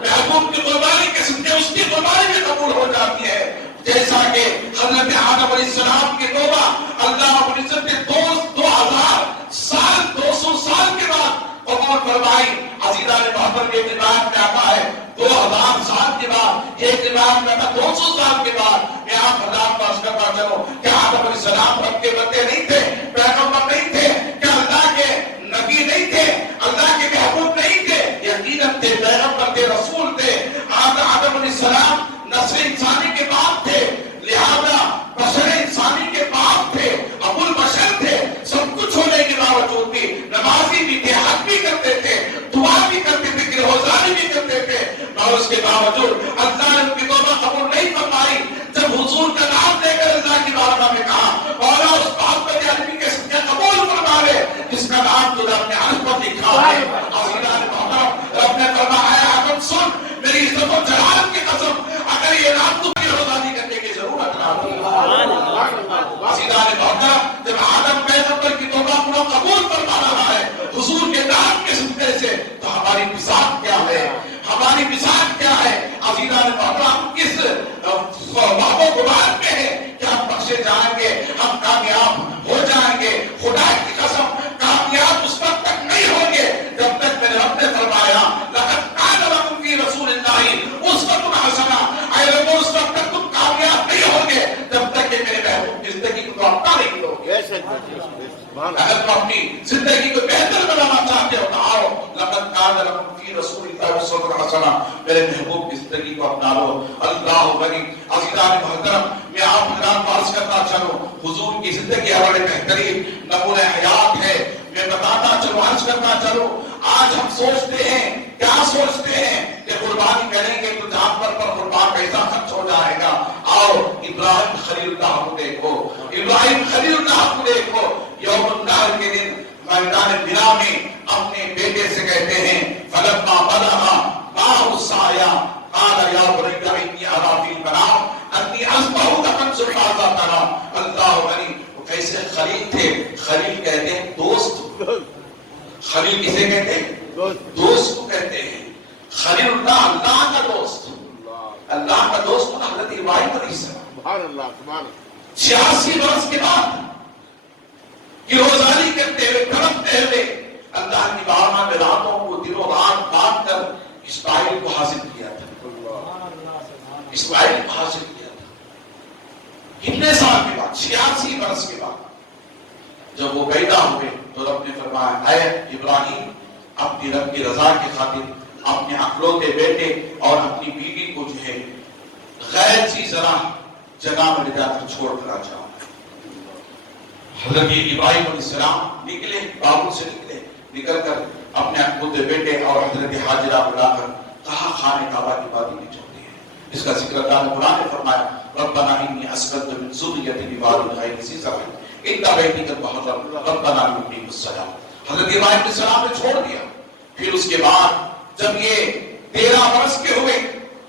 محبوب کی قربانی کے سمجھے اس کی قربانی بھی قبول ہو جاتی ہے۔ جیسا کہ حضرت آدم علیہ السلام کی توبہ اللہ رب العزت نے 2000 سال 200 سال کے بعد قبول فرمائی۔ عزیزان محترم ایک روایت میں آتا ہے 2000 سال کے بعد، ایک روایت میں آتا 200 سال کے بعد۔ میں آپ حضرات پاس کرتا چلوں کہ آدم علیہ السلام رب کے بندے نہیں تھے، پیغمبر نہیں تھے، کیا اللہ کے نبی نہیں تھے، اللہ کے محبوب نہیں تھے؟ یقیناً تھے، پیغمبر تھے، رسول تھے۔ آدم علیہ السلام نسل انسانی کے باپ تھے، لہذا بشر انسانی کے باپ تھے، ابو البشر تھے، سب کچھ ہونے کے باوجود بھی نمازی بھی تھے، حج بھی کرتے تھے، دعا بھی کرتے تھے، گرہوزاری بھی کرتے تھے، اور اس کے باوجود اللہ نے ان کی توبہ قبول نہیں فرمائی۔ جب حضور کا نام لے کر اللہ کی بارگاہ میں کہا مولا اس بات پر عالمی کے صدقے قبول فرما لے جس کا نام تو اپنے عرش پر لکھا ہے۔ عزیزان محترم رب نے فرمایا آدم سن میری عزت و جلال کی قسم اگر یہ نام تمہیں روزانی کرنے کی ضرورت نہ تھی۔ عزیزان محترم جب آدم پیغمبر کی توبہ کو قبول فرما رہا ہے حضور کے نام کے صدقے سے تو ہماری بساط کیا ہے، ہماری بساط کیا ہے؟ عزیزان محترم کس باب و گمان میں ہے کہ ہم بخشے جائیں گے، ہم کامیاب ہو جائیں گے؟ خدا کی قسم کامیاب اس وقت تک نہیں ہوں گے جب تک میرے رب نے فرمایا لقد کان لکم فی رسول اللہ اسوۃ حسنہ، اے لوگوں اس وقت تک تم کامیاب نہیں ہوں گے جب تک کہ میرے محبوب کی زندگی کو اپنا نہیں لو گے۔ اگر تم اپنی زندگی کو بہتر بنانا چاہتے ہو تو آؤ لقد کان لکم فی رسول اللہ اسوۃ حسنہ، میرے محبوب کی زندگی کو اپنا لو۔ اللہ غنی۔ عزیزان محترم میں آپ حضرات کو عرض کرتا چلوں حضور کی زندگی ہمارے بہترین نمونہ حیات ہے۔ میں بتاتا چلوں، عرض کرتا چلوں، آج ہم سوچتے ہیں، کیا سوچتے ہیں کہ قربانی کریں گے تو جانور پر قربان پیسہ خرچ ہو جائے گا۔ آؤ ابراہیم خلیل اللہ کو دیکھو، ابراہیم خلیل اللہ کو دیکھو، یوم النحر کے دن میدان بنا میں اپنے بیٹے سے کہتے ہیں فلما بلغ معه السعي قال يا بني إني أرى في المنام أني أذبحك فانظر ماذا ترى۔ اللہ غنی۔ وہ کیسے خلیل تھے؟ خلیل کہتے ہیں دوست۔ خلیل کسے کہتے ہیں؟ دوست کو کہتے ہیں۔ خلیل اللہ اللہ کا دوست، اللہ کا دوست حضرت ابراہیم علیہ السلام 86 برس کے بعد گرہوزاری کرتے ہوئے تڑپتے ہوئے اللہ کی بارگاہ میں راتوں کو دنوں رات باندھ کر اسماعیل کو حاصل کیا تھا، اسماعیل کو حاصل کیا تھا۔ کتنے سال کے بعد؟ 86 برس کے بعد جب وہ پیدا ہوئے تو رب نے فرمایا اے ابراہیم اپنی رب کی رضا کی خاطر اپنے اکلوتے بیٹے اور اپنی بیوی کو جو ہے غیر سی ذرا جگہ میں لے جا کر چھوڑ کر آ جاؤ۔ حضرت ابراہیم علیہ السلام نکلے، بابل سے نکل کر اپنے اکلوتے بیٹے اور حضرت حاجرہ بلا کر کہا خانہ کعبہ کی باتیں نہیں چاہتے ہیں۔ اس کا ذکر اللہ نے قرآن نے فرمایا ربنا انی اسکنت من ذریتی بواد غیر ذی زرع عند بیتک المحرم ربنا لیقیموا الصلاۃ۔ حضرت ابراہیم علیہ السلام نے چھوڑ دیا۔ پھر اس کے بعد جب یہ 13 برس کے ہوئے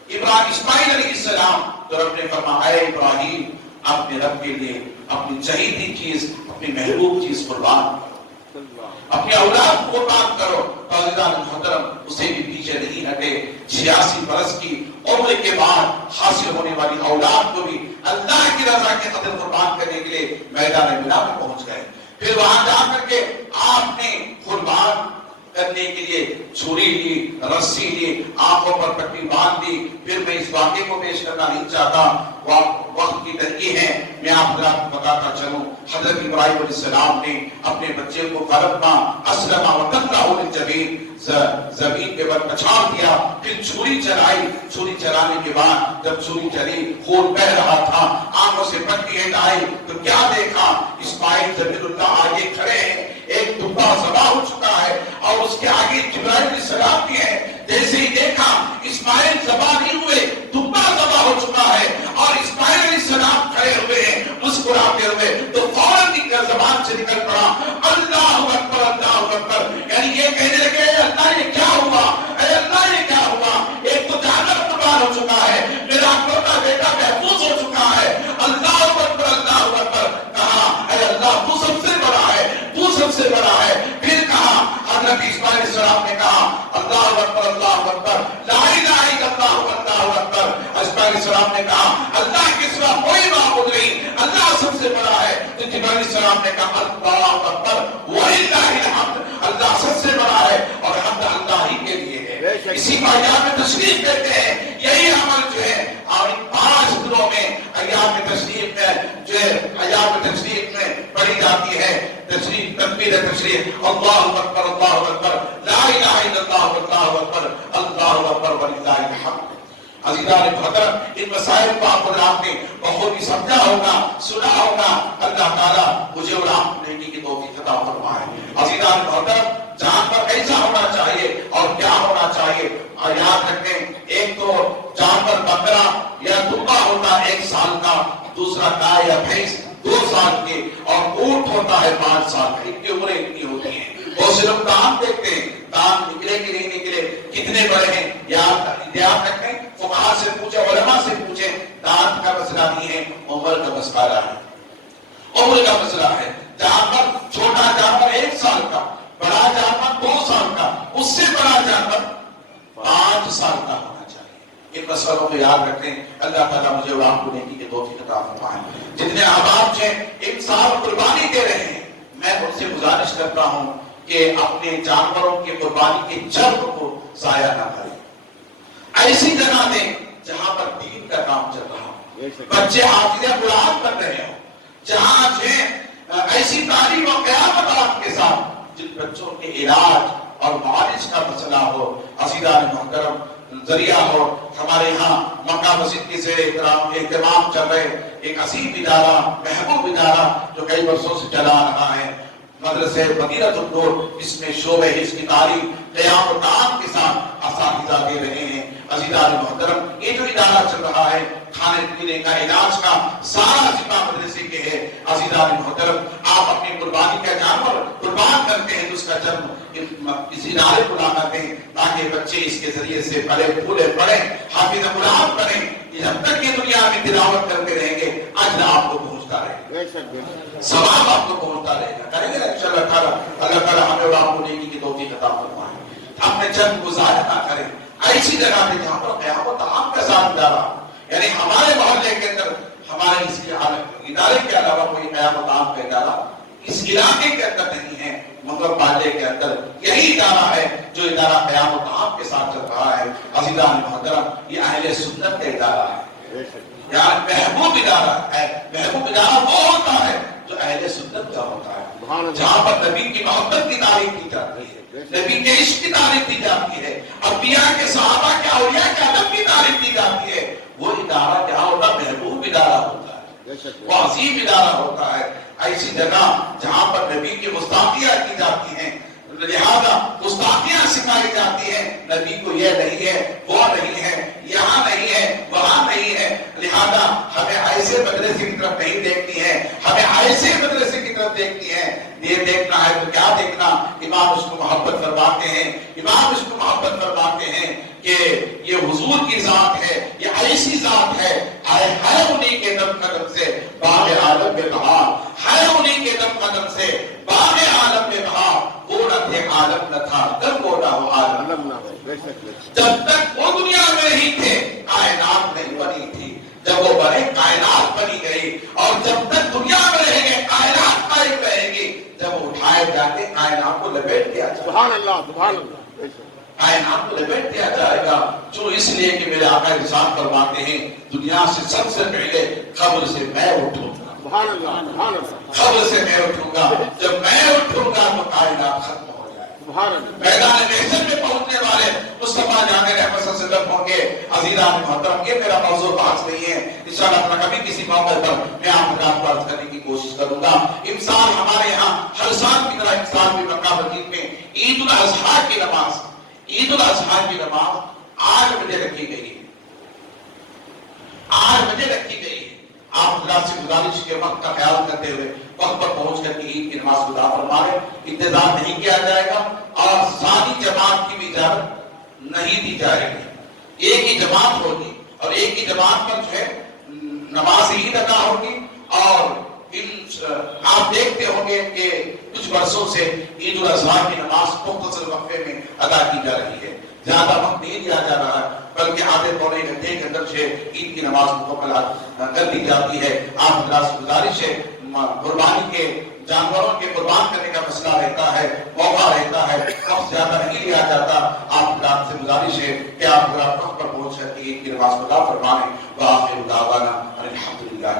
اسماعیل علیہ السلام تو رب نے فرمایا اے ابراہیم اپنے رب کے لیے اپنی چہیتی چیز اپنی محبوب چیز قربان کرو، اپنی اولاد کو قربان کرو۔ تو عزیزان محترم اسے بھی پیچھے نہیں ہٹے، 86 برس کی عمر کے بعد حاصل ہونے والی اولاد کو بھی اللہ کی رضا کے خاطر قربان کرنے کے لیے میدان مینا میں پہنچ گئے۔ پھر وہاں جا کر کے آپ نے قربان کرنے کے لیے چھری لی، رسی لی، آنکھوں پر پٹی باندھ دی۔ پھر میں اس واقعے کو پیش کرنا نہیں چاہتا، وقت کی تنگی ہے، میں آپ حضرات کو بتاتا چلوں۔ حضرت ابراہیم علیہ السلام نے اپنے بچے کو فرما اسلم وتلہ للجبین، زمین کے بل پچھاڑ دیا، پھر چھری چلائی۔ چھری چلانے کے بعد جب چھری چلی خون بہ رہا تھا، آنکھوں سے پٹی ہٹائی تو کیا دیکھا؟ اسماعیل ذبیح اللہ آگے کھڑے ہیں، ایک دبا ذبح ہو چکا ہے اور اس کے آگے جبرائیل علیہ السلام بھی ہے۔ جیسے ہی دیکھا اسماعیل ذبح نہیں ہوئے، دبا ذبح ہو چکا ہے اور اسماعیل علیہ السلام کھڑے ہوئے ہیں مسکراتے ہوئے، تو فوراً زبان سے نکل پڑا اللہ اکبر اللہ اکبر، یعنی یہ کہنے لگے اے اللہ یہ کیا ہوا، اے اللہ یہ کیا ہوا، ایک تو جانور قربان ہو چکا ہے، میرا اکلوتا بیٹا محفوظ ہو چکا ہے، اللہ اکبر اللہ اکبر کہا اے اللہ تو سب سے بڑا ہے، تو سب سے بڑا ہے۔ پھر کہا حضرت اسماعیل علیہ السلام نے کہا اللہ اکبر لا الہ الا اللہ اکبر۔ اسماعیل علیہ السلام نے کہا اللہ کے سوا کوئی معبود نہیں، اللہ سب سے بڑا ہے۔ تو جبرائیل علیہ السلام نے کہا اللہ اکبر وللہ الحمد، اللہ سب سے بڑا ہے اور حمد اللہ ہی کے لیے ہے۔ اسی کو ایام تشریف کہتے ہیں۔ یہی عمل جو ہے اور ان 5 دنوں میں ایام تشریف میں جو ہے ایام تشریف میں پڑھی جاتی ہے تشریف، تکبیر تشریف، اللہ اکبر لا الہ الا اللہ اللہ اکبر اللہ اکبر وللہ الحمد۔ عزیزان محترم ان مسائل کو آپ حضرات نے بخوبی سمجھا ہوگا، سنا ہوگا۔ اللہ تعالیٰ مجھے اور آپ کو نیکی کی توفیق عطا فرمائے۔ عزیزان محترم جانور کیسا ہونا چاہیے اور کیا ہونا چاہیے اور یاد رکھیں، ایک تو جانور بکرا یا دبا ہوتا ہے 1 سال کا، دوسرا گائے یا بھینس 2 سال کے، اور اونٹ ہوتا ہے 5 سال کا۔ ان کی عمریں اتنی ہوتی ہیں۔ بہت سے لوگ دانت دیکھتے ہیں، دانت نکلے کہ نہیں نکلے، کتنے بڑے ہیں، یاد رکھیں فقہاء سے پوچھیں، علماء سے پوچھیں، دانت کا مسئلہ نہیں ہے، عمر کا مسئلہ ہے، عمر کا مسئلہ ہے۔ جانور چھوٹا جانور 1 سال کا، بڑا جانور 2 سال کا، اس سے بڑا جانور 5 سال کا ہونا چاہیے۔ ان مسئلوں کو یاد رکھیں۔ اللہ تعالیٰ مجھے اور آپ کو نیکی کی توفیق عطا فرمائے۔ جتنے احباب ہیں ان سال قربانی دے رہے ہیں، میں ان سے گزارش کرتا ہوں کہ اپنے جانوروں کی قربانی کے جذب کو ضائع نہ کریں۔ ایسی جگہ دیں جہاں پر دین کا کام چل رہا ہو، بچے حافظ قرآن پڑھ رہے ہوں، جہاں ایسی تعلیم و قیامت آپ کے ساتھ جن بچوں کے علاج اور معالج کا مسئلہ ہو۔ عزیزان محترم ذریعہ ہو، ہمارے ہاں مکہ مسجد کے زیر اہتمام چل رہے ایک عظیم ادارہ، محبوب ادارہ جو کئی برسوں سے چلا رہا ہے، مدرسہ مدینۃ النور، اس میں شعبہ حفظ کی تعلیم قیام و تعام کے ساتھ اساتذہ دے رہے ہیں۔ عزیزان محترم یہ جو ادارہ چل رہا ہے کھانے پینے کا علاج کا سارا ذمہ مدرسے کے ہے۔ عزیزان محترم آپ اپنی قربانی کا جانور قربان کرتے ہیں، اس کا جنم کسی ادارے کو لانا دیں تاکہ بچے اس کے ذریعے سے پلے پھولے پڑھیں، حافظ قرآن پڑھیں۔ جب تک یہ دنیا میں تلاوت کرتے رہیں گے اجر آپ کو پہنچتا رہے گا، ثواب آپ کو پہنچتا رہے گا، کریں گے انشاءاللہ تعالیٰ۔ اللہ تعالیٰ ہمیں اور آپ کو نیکی کی توفیق عطا فرمائے۔ اپنے چند گزارش نہ کریں ایسی جگہ پہ جہاں پر قیامت عام کا ساتھ ادارہ، یعنی ہمارے محلے کے اندر ہمارے اس کے ادارے کے علاوہ کوئی قیامت عام کا ادارہ اس علاقے کے اندر نہیں ہے، مگر محلے کے اندر یہی ادارہ ہے جو ادارہ قیامت عام کے ساتھ چل رہا ہے۔ عزیزان محترم یہ اہل سنت کا ادارہ ہے، یعنی محبوب ادارہ ہے۔ محبوب ادارہ وہ ہوتا ہے جو اہل سنت کا ہوتا ہے، جہاں پر نبی کی محبت کی تعریف کی جاتی ہے، نبی کے عشق کی تعریف کی جاتی ہے، انبیاء کے صحابہ کے اولیاء کے ادب کی تعریف کی جاتی ہے۔ وہ ادارہ کیا ہوتا ہے؟ محبوب ادارہ ہوتا ہے، وہ عظیم ادارہ ہوتا ہے۔ ایسی جگہ جہاں پر نبی کی گستاخیاں کی جاتی ہیں، لہذا گستاخیاں سکھائی جاتی ہیں، نبی کو یہ نہیں ہے، وہ نہیں ہے، یہاں نہیں ہے، وہاں نہیں ہے، لہذا ہمیں ایسے مدرسے کی طرف نہیں دیکھنی ہے، ہمیں ایسے مدرسے کی طرف دیکھنی ہے۔ یہ دیکھنا ہے تو کیا دیکھنا؟ امام اس کو محبت فرماتے ہیں، امام اس کو محبت فرماتے ہیں کہ یہ حضور کی ذات ہے، یہ ایسی ذات ہے، ہے انہی کے دم قدم سے باغ عالم میں بہار، ہے انہی کے دم قدم سے باغ عالم میں بہار، وہ نہ تھے عالم نہ تھا، جب وہ نہ ہو عالم نہ ہو، جب تک وہ دنیا میں نہیں تھے کائنات نہیں بنی تھی، جب وہ بنے کائنات بنی گئی، اور جب تک دنیا میں رہیں گے کائنات قائم رہے گی، جب وہ اٹھائے جاتے کائنات کو لپیٹ دیا جائے، سبحان اللہ سبحان اللہ، کائنات کو لپیٹ دیا جائے گا، جو اس لیے کہ میرے آقا ارشاد فرماتے ہیں دنیا سے سب سے پہلے قبر سے میں اٹھوں گا، سبحان اللہ سبحان اللہ، قبر سے میں اٹھوں گا، جب میں اٹھوں گا تو کائنات ختم ہو جائے گا، سبحان اللہ، میدان محشر میں پہنچنے والے مصطفیٰ جان رحمت صلی اللہ علیہ وسلم ہوں گے۔ عزیزان محترم، یہ میرا موضوع بحث نہیں ہے، انشاءاللہ تعالیٰ کبھی کسی موقع پر میں آپ کو عرض کرنے کی کوشش کروں گا۔ انسان ہمارے ہاں ہر سال کی طرح انسان بھی مکہ مدینہ میں عید الاضحیٰ کی نماز، عید الاضحیٰ کی نماز 8 بجے رکھی گئی ہے، 8 بجے رکھی گئی ہے۔ آپ حضرات سے گزارش کے وقت کا خیال کرتے ہوئے وقت پر پہنچ کر کے عید کی نماز ادا فرمائیں، انتظار نہیں کیا جائے گا، اور ثانی جماعت کی بھی اجازت نہیں دی جائے گی، ایک ہی جماعت ہوگی، اور ایک ہی جماعت پر جو ہے نماز عید ادا ہوگی، اور آپ دیکھتے ہوں گے کہ کچھ برسوں سے عید الاضحیٰ کی نماز مختصر وقفے میں ادا کی جا رہی ہے، زیادہ وقت نہیں دیا جا رہا ہے، بلکہ آدھے پونے گھنٹے کے اندر سے عید کی نماز مکمل کر دی جاتی ہے۔ آپ حضرات سے گزارش ہے قربانی کے جانوروں کے قربان کرنے کا مسئلہ رہتا ہے، موقع رہتا ہے، وقت زیادہ نہیں لیا جاتا، آپ حضرات سے گزارش ہے کہ آپ حضرات وقت پر پہنچ کر کے عید کی نماز ادا فرمائیں۔ وآخر دعوانا الحمدللہ۔